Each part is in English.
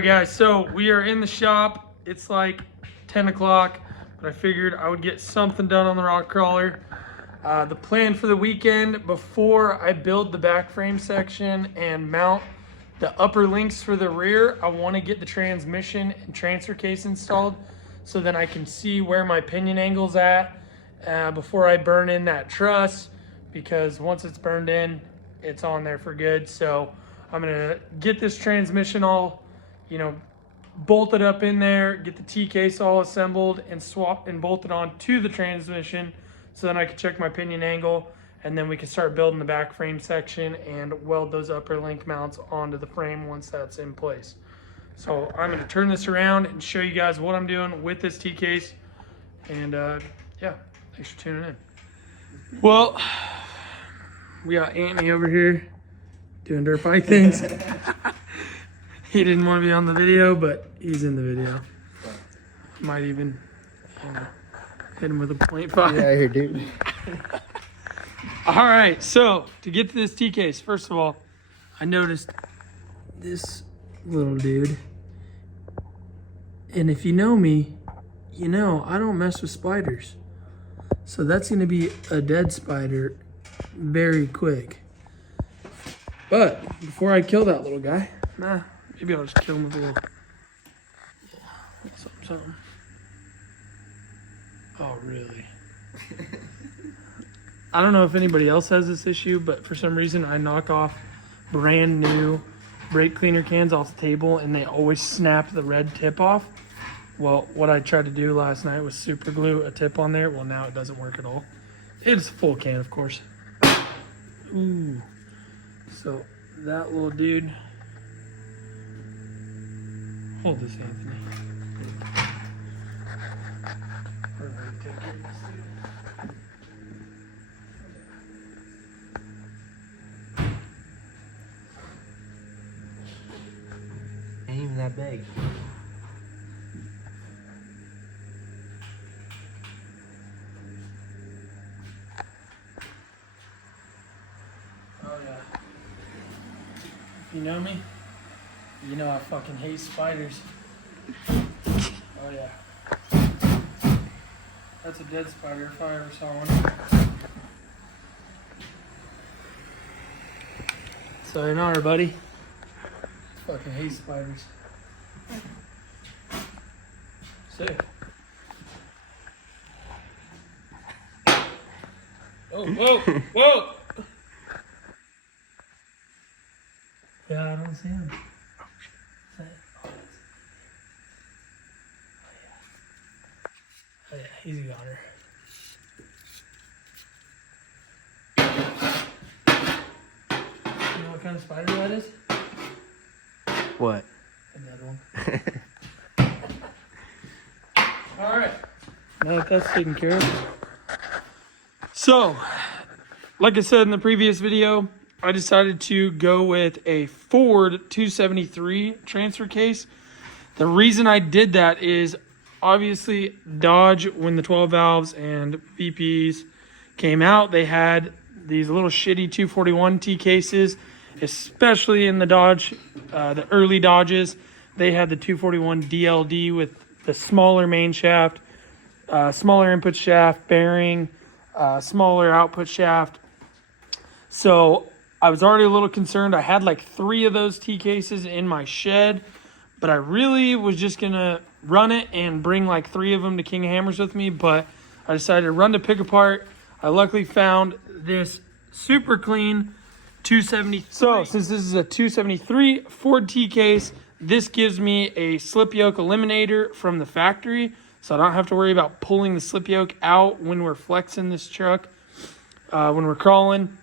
right, guys, so we are in the shop. It's like 10 o'clock, but I figured I would get something done on the rock crawler. The plan for the weekend, before I build the back frame section and mount the upper links for the rear, I want to get the transmission and transfer case installed so then I can see where my pinion angle's at before I burn in that truss, because once it's burned in, it's on there for good. So I'm gonna get this transmission all, bolted up in there, get the T-case all assembled and swapped and bolted on to the transmission so then I can check my pinion angle, and then we can start building the back frame section and weld those upper link mounts onto the frame once that's in place. So I'm gonna turn this around and show you guys what I'm doing with this T-case. And yeah, thanks for tuning in. Well, we got Anthony over here doing dirt bike things. He didn't want to be on the video, but he's in the video. Might even, hit him with a 0.5. Yeah, here, dude. All right, so to get to this T-case, first of all, I noticed this little dude. And if you know me, you know I don't mess with spiders. So that's going to be a dead spider very quick. But before I kill that little guy, maybe I'll just kill him with a little, something. Oh, really? I don't know if anybody else has this issue, but for some reason I knock off brand new brake cleaner cans off the table and they always snap the red tip off. Well, what I tried to do last night was super glue a tip on there. Well, now it doesn't work at all. It's a full can, of course. Ooh. So that little dude. Hold this, Anthony. Ain't even that big. Oh yeah. If you know me, you know I fucking hate spiders. Oh yeah. That's a dead spider if I ever saw one. So you know her, buddy. Fucking hate spiders. Sick. Oh, whoa, whoa! Yeah, I don't see him. Oh yeah, he's a goner. You know what kind of spider that is? What? A dead one. Alright. Now that that's taken care of. So, like I said in the previous video, I decided to go with a Ford 273 transfer case. The reason I did that is obviously Dodge, when the 12 valves and VPs came out, they had these little shitty 241 T cases, especially in the Dodge, the early Dodges. They had the 241 DLD with the smaller main shaft, smaller input shaft bearing, smaller output shaft. So I was already a little concerned. I had like 3 of those T cases in my shed, but I really was just gonna run it and bring like 3 of them to King of Hammers with me, but I decided to run to pick apart. I luckily found this super clean 273. So since this is a 273 Ford T case, this gives me a slip yoke eliminator from the factory, so I don't have to worry about pulling the slip yoke out when we're flexing this truck. When we're crawling,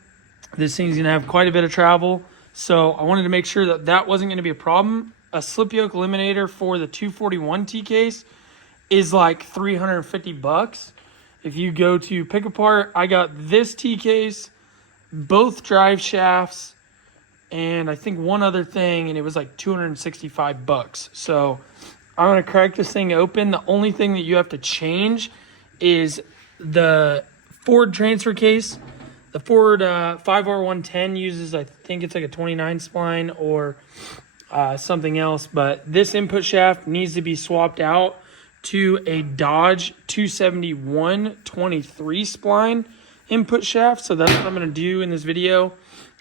this thing's gonna have quite a bit of travel, so I wanted to make sure that that wasn't gonna be a problem. A slip yoke eliminator for the 241 T case is like $350. If you go to pick apart, I got this T case, both drive shafts, and I think one other thing, and it was like $265. So I'm gonna crack this thing open. The only thing that you have to change is the Ford transfer case. The Ford 5R110 uses, I think it's like a 29 spline or something else. But this input shaft needs to be swapped out to a Dodge 271 23 spline input shaft. So that's what I'm going to do in this video.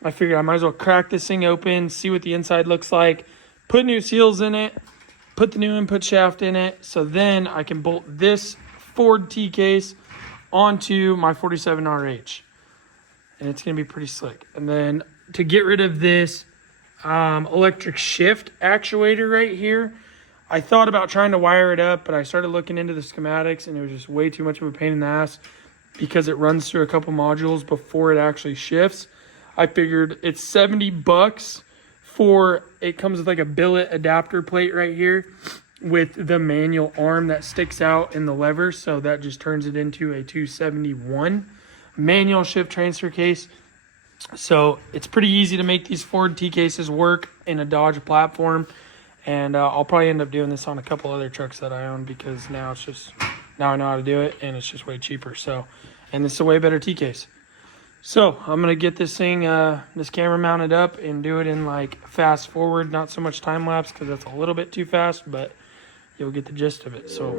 I figured I might as well crack this thing open, see what the inside looks like, put new seals in it, put the new input shaft in it, so then I can bolt this Ford T-case onto my 47RH. And it's going to be pretty slick. And then to get rid of this electric shift actuator right here, I thought about trying to wire it up, but I started looking into the schematics and it was just way too much of a pain in the ass because it runs through a couple modules before it actually shifts. I figured it's $70 for, it comes with like a billet adapter plate right here with the manual arm that sticks out in the lever. So that just turns it into a 271 manual shift transfer case. So it's pretty easy to make these Ford T cases work in a Dodge platform. And I'll probably end up doing this on a couple other trucks that I own because now I know how to do it and it's just way cheaper. So, and this is a way better T case. So I'm going to get this thing, this camera mounted up and do it in like fast forward, not so much time lapse because that's a little bit too fast, but you'll get the gist of it. So.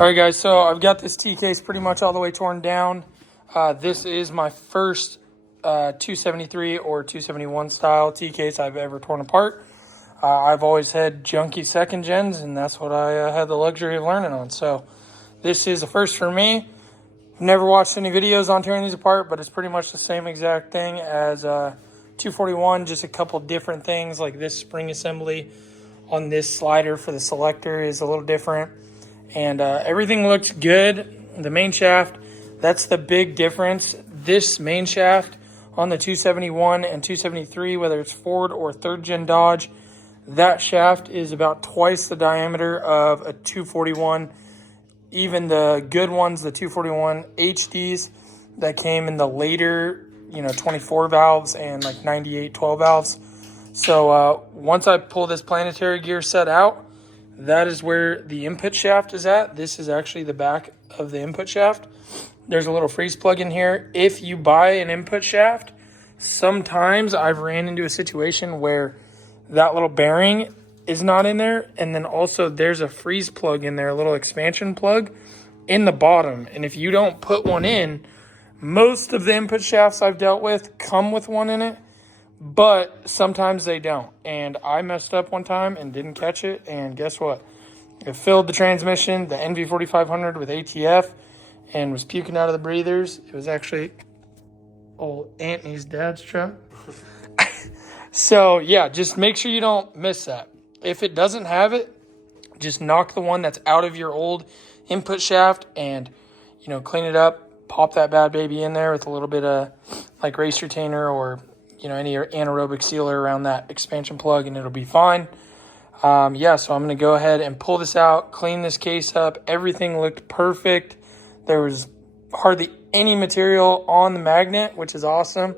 All right, guys, so I've got this T-case pretty much all the way torn down. This is my first 273 or 271 style T-case I've ever torn apart. I've always had junky second gens, and that's what I had the luxury of learning on. So this is a first for me. Never watched any videos on tearing these apart, but it's pretty much the same exact thing as 241, just a couple different things, like this spring assembly on this slider for the selector is a little different. And everything looked good. The main shaft, that's the big difference. This main shaft on the 271 and 273, whether it's Ford or third gen Dodge, that shaft is about twice the diameter of a 241. Even the good ones, the 241 HDs that came in the later, 24 valves and like 98 12 valves. So once I pull this planetary gear set out, that is where the input shaft is at. This is actually the back of the input shaft. There's a little freeze plug in here. If you buy an input shaft, sometimes I've ran into a situation where that little bearing is not in there. And then also there's a freeze plug in there, a little expansion plug in the bottom. And if you don't put one in, most of the input shafts I've dealt with come with one in it, but sometimes they don't. And I messed up one time and didn't catch it. And guess what? It filled the transmission, the NV4500 with ATF, and was puking out of the breathers. It was actually old Anthony's dad's truck. So yeah, just make sure you don't miss that. If it doesn't have it, just knock the one that's out of your old input shaft and, clean it up, pop that bad baby in there with a little bit of like race retainer or, any anaerobic sealer around that expansion plug, and it'll be fine. So I'm going to go ahead and pull this out, clean this case up. Everything looked perfect. There was hardly any material on the magnet, which is awesome.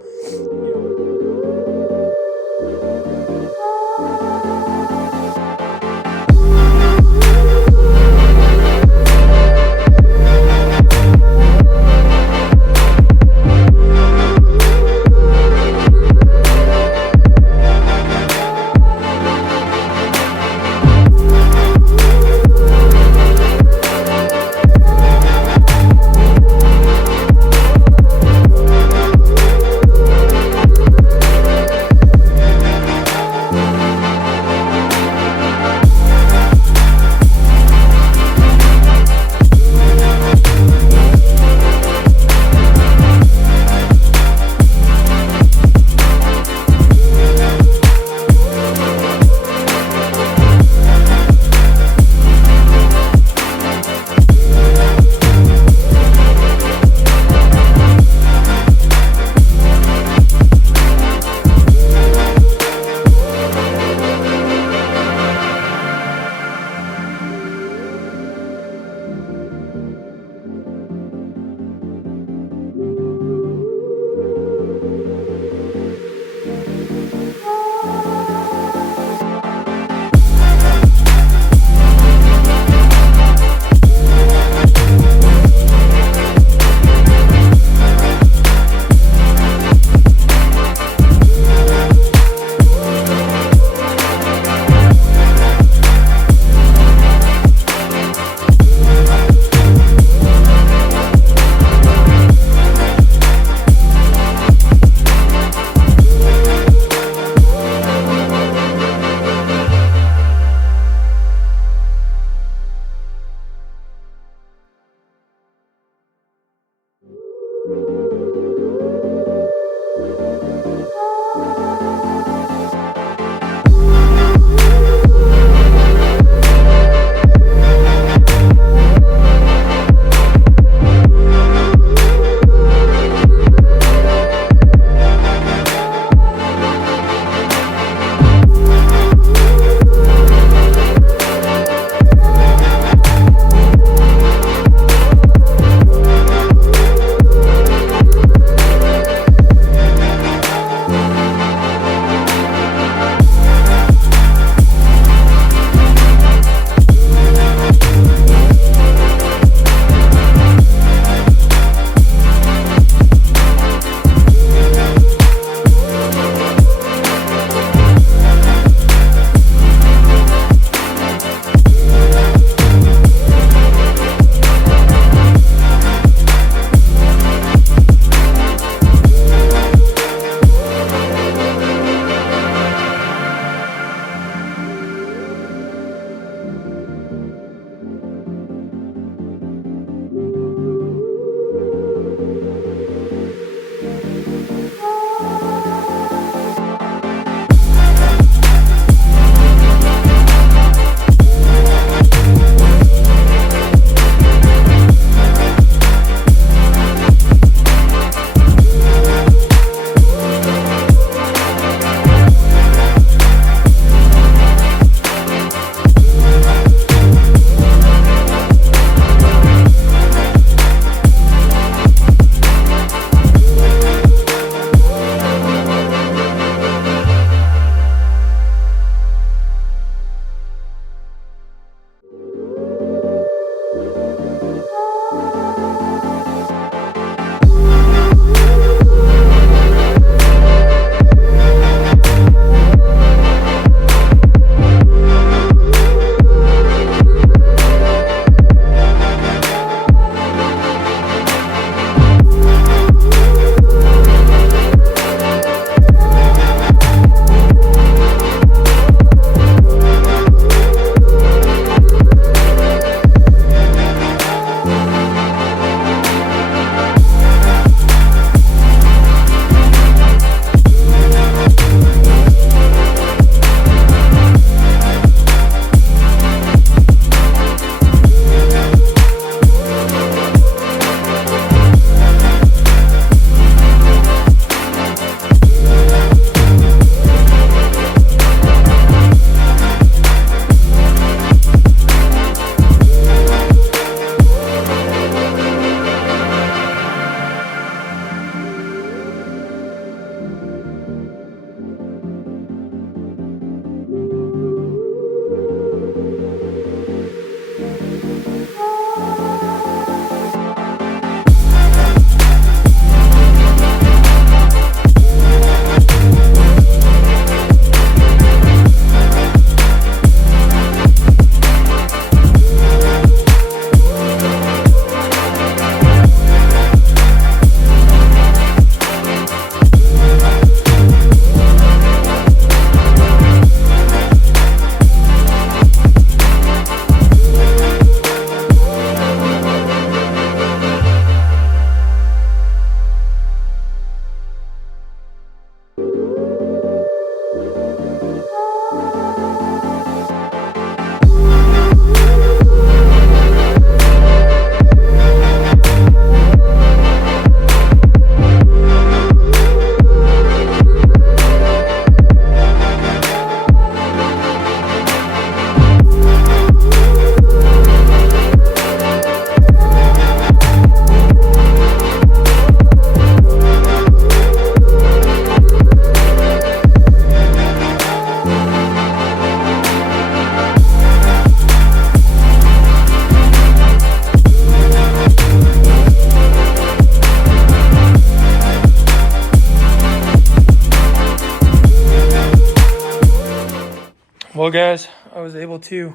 Well, guys, I was able to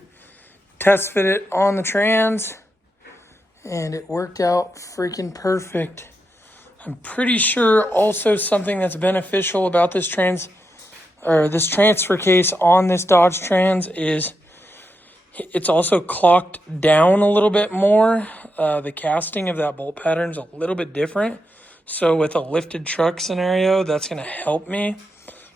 test fit it on the trans, and it worked out freaking perfect. I'm pretty sure also something that's beneficial about this this transfer case on this Dodge Trans is it's also clocked down a little bit more. The casting of that bolt pattern is a little bit different. So with a lifted truck scenario, that's going to help me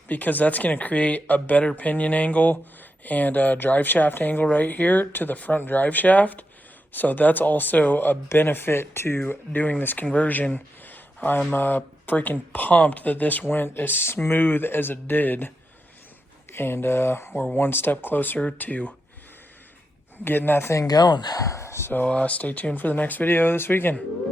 because that's going to create a better pinion angle and a drive shaft angle right here to the front drive shaft. So that's also a benefit to doing this conversion. I'm freaking pumped that this went as smooth as it did. And we're one step closer to getting that thing going. So stay tuned for the next video this weekend.